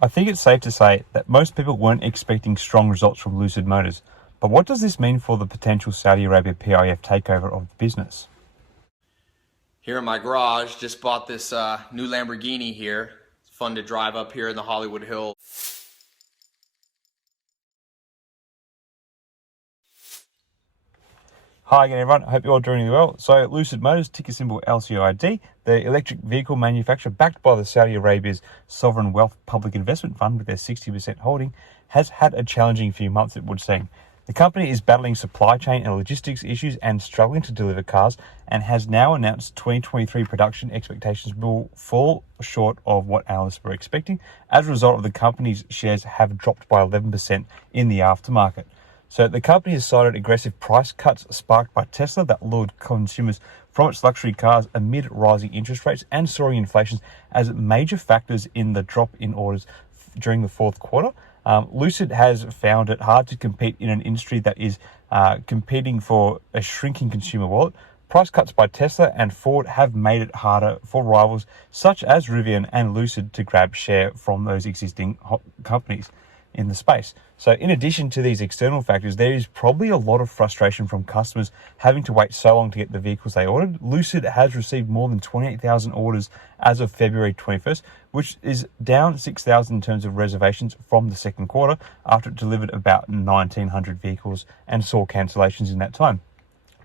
I think it's safe to say that most people weren't expecting strong results from Lucid Motors. But what does this mean for the potential Saudi Arabia PIF takeover of the business? Here in my garage, just bought this new Lamborghini here. It's fun to drive up here in the Hollywood Hills. Hi again everyone, I hope you're all doing really well. So Lucid Motors, ticker symbol LCID, the electric vehicle manufacturer backed by the Saudi Arabia's Sovereign Wealth Public Investment Fund with their 60% holding, has had a challenging few months, it would seem. The company is battling supply chain and logistics issues and struggling to deliver cars, and has now announced 2023 production expectations will fall short of what analysts were expecting. As a result, the company's shares have dropped by 11% in the aftermarket. So the company has cited aggressive price cuts sparked by Tesla that lured consumers from its luxury cars amid rising interest rates and soaring inflation as major factors in the drop in orders during the fourth quarter. Lucid has found it hard to compete in an industry that is competing for a shrinking consumer wallet. Price cuts by Tesla and Ford have made it harder for rivals such as Rivian and Lucid to grab share from those existing companies in the space. So in addition to these external factors, there is probably a lot of frustration from customers having to wait so long to get the vehicles they ordered. Lucid has received more than 28,000 orders as of February 21st, which is down 6,000 in terms of reservations from the second quarter after it delivered about 1,900 vehicles and saw cancellations in that time.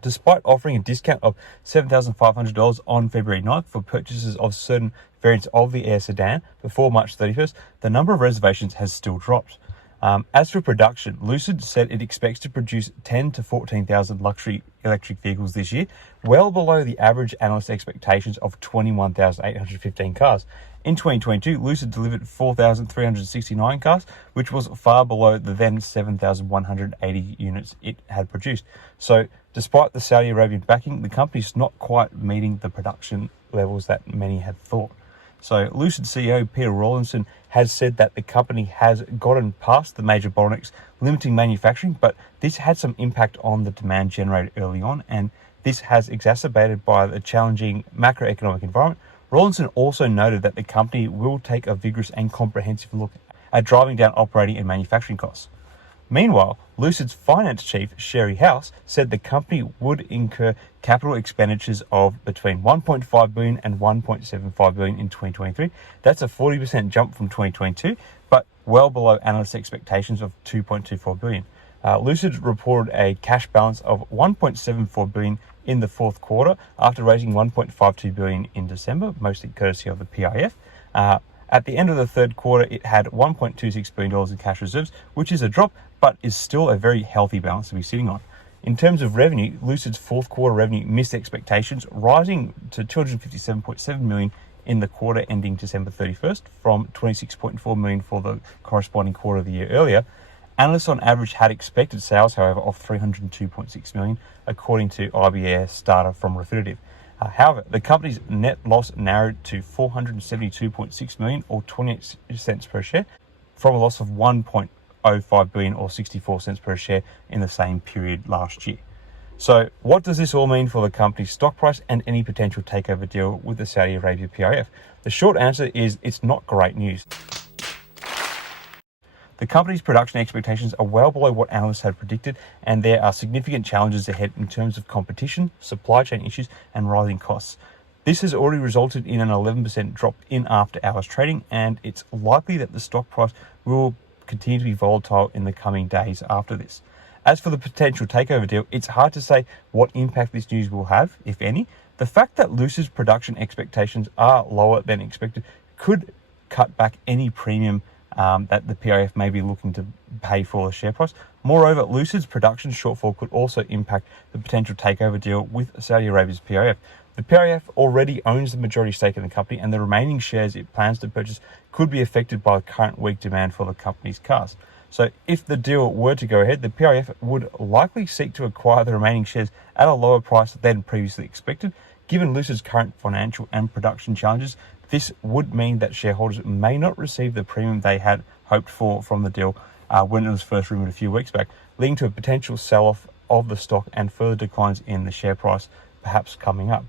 Despite offering a discount of $7,500 on February 9th for purchases of certain variants of the Air sedan before March 31st, the number of reservations has still dropped. As for production, Lucid said it expects to produce 10 to 14,000 luxury electric vehicles this year, well below the average analyst expectations of 21,815 cars. In 2022, Lucid delivered 4,369 cars, which was far below the then 7,180 units it had produced. So, despite the Saudi Arabian backing, the company's not quite meeting the production levels that many had thought. So, Lucid CEO Peter Rawlinson has said that the company has gotten past the major bottlenecks limiting manufacturing, but this had some impact on the demand generated early on, and this has exacerbated by the challenging macroeconomic environment. Rawlinson also noted that the company will take a vigorous and comprehensive look at driving down operating and manufacturing costs. Meanwhile, Lucid's finance chief, Sherry House, said the company would incur capital expenditures of between $1.5 billion and $1.75 billion in 2023. That's a 40% jump from 2022, but well below analyst expectations of $2.24 billion. Lucid reported a cash balance of $1.74 billion in the fourth quarter after raising $1.52 billion in December, mostly courtesy of the PIF. At the end of the third quarter, it had $1.26 billion in cash reserves, which is a drop, but is still a very healthy balance to be sitting on. In terms of revenue, Lucid's fourth quarter revenue missed expectations, rising to $257.7 million in the quarter ending December 31st from $26.4 million for the corresponding quarter of the year earlier. Analysts on average had expected sales, however, of $302.6 million, according to IBS data from Refinitiv. However, the company's net loss narrowed to $472.6 million or 28 cents per share from a loss of $1.05 billion or 64 cents per share in the same period last year. So what does this all mean for the company's stock price and any potential takeover deal with the Saudi Arabia PIF? The short answer is it's not great news. The company's production expectations are well below what analysts had predicted, and there are significant challenges ahead in terms of competition, supply chain issues, and rising costs. This has already resulted in an 11% drop in after-hours trading, and it's likely that the stock price will continue to be volatile in the coming days after this. As for the potential takeover deal, it's hard to say what impact this news will have, if any. The fact that Lucid's production expectations are lower than expected could cut back any premium that the PIF may be looking to pay for the share price. Moreover, Lucid's production shortfall could also impact the potential takeover deal with Saudi Arabia's PIF. The PIF already owns the majority stake in the company, and the remaining shares it plans to purchase could be affected by the current weak demand for the company's cars. So if the deal were to go ahead, the PIF would likely seek to acquire the remaining shares at a lower price than previously expected. Given Lucid's current financial and production challenges, this would mean that shareholders may not receive the premium they had hoped for from the deal when it was first rumored a few weeks back, leading to a potential sell-off of the stock and further declines in the share price perhaps coming up.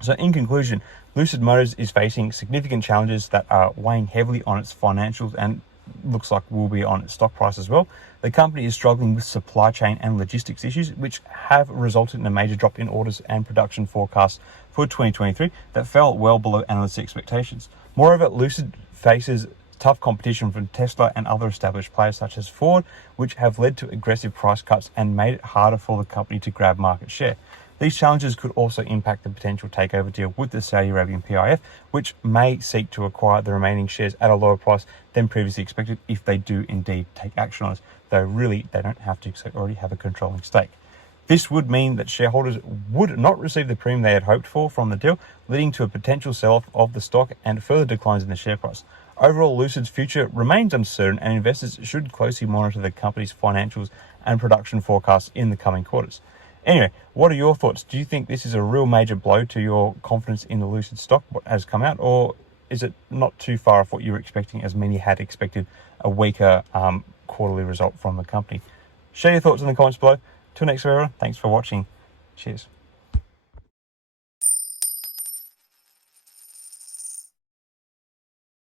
So in conclusion, Lucid Motors is facing significant challenges that are weighing heavily on its financials and looks like will be on its stock price as well. The company is struggling with supply chain and logistics issues, which have resulted in a major drop in orders and production forecasts for 2023 that fell well below analysts' expectations. Moreover, Lucid faces tough competition from Tesla and other established players such as Ford, which have led to aggressive price cuts and made it harder for the company to grab market share. These challenges could also impact the potential takeover deal with the Saudi Arabian PIF, which may seek to acquire the remaining shares at a lower price than previously expected if they do indeed take action on this, though really they don't have to because they already have a controlling stake. This would mean that shareholders would not receive the premium they had hoped for from the deal, leading to a potential sell-off of the stock and further declines in the share price. Overall, Lucid's future remains uncertain, and investors should closely monitor the company's financials and production forecasts in the coming quarters. Anyway, what are your thoughts? Do you think this is a real major blow to your confidence in the Lucid stock, what has come out, or is it not too far off what you were expecting, as many had expected a weaker quarterly result from the company? Share your thoughts in the comments below. Till next time, everyone, thanks for watching. Cheers.